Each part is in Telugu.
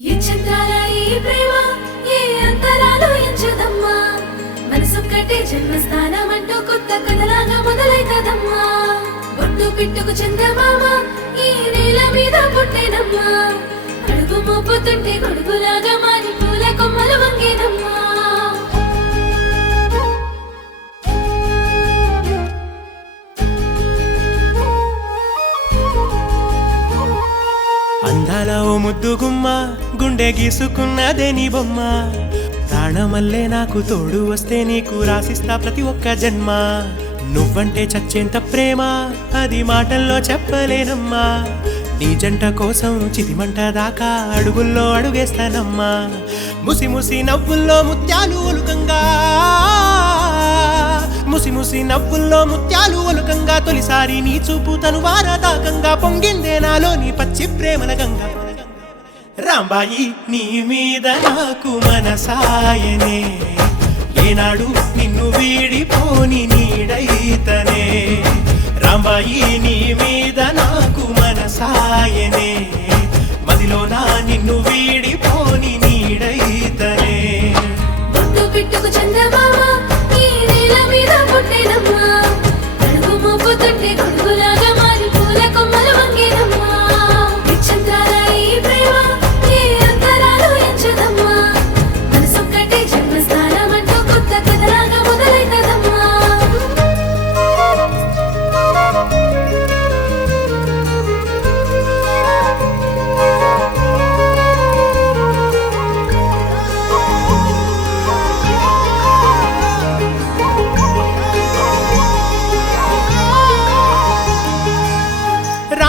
ఈ చంద్రాల ఈ ప్రేమ ఏ అంతరాలు ఎంచదమ్మా? మనసొక్కటే జన్మస్థానం అంటూ కొత్త కథలాగా మొదలైతదమ్మా బొట్టు పిట్టుకు చందమామ ఈ నేల మీద పుట్టేనమ్మా. అడుగు మోపుతుంటే గొడుగులాగా అందాల ఓ ముద్దు గుమ్మ గుండె గీసుకున్నదే నీ బొమ్మ. ప్రాణమల్లే నాకు తోడు వస్తే నీకు రాసిస్తా ప్రతి ఒక్క జన్మ. నువ్వంటే చచ్చేంత ప్రేమ అది మాటల్లో చెప్పలేనమ్మా. నీ జంట కోసం చితిమంట దాకా అడుగుల్లో అడుగేస్తానమ్మా. ముసి ముసి నవ్వుల్లో ముత్యాలు ఉలుకంగా ముసి ముసి నవ్వుల్లో ముత్యాలు ఒలుకంగా తొలిసారి నీ చూపు తను వారదాకంగా పొంగిందే నాలో నీ పచ్చి ప్రేమల గంగా. రాంబాయి నీ మీద నాకు మనసాయనే. ఏనాడు నిన్ను వీడిపోని నీడైతనే. రాంబాయి నీ మీద నాకు మనసాయనే.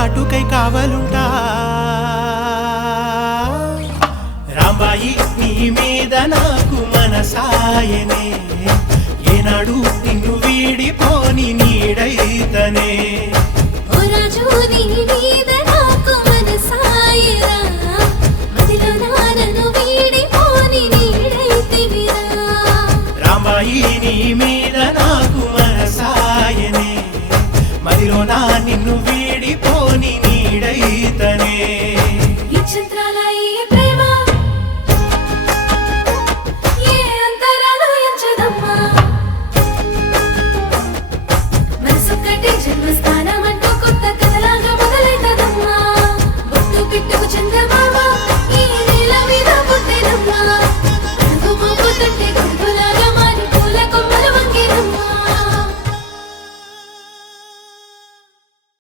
నాటుకై కావలుంటా. రాంబాయి నీ మీద నాకు మనసాయనే. ఏనాడు నిన్ను వీడిపోని నీడైతనే. రాంబాయి మీద నాకు మనసాయనే. మదిలో నా que.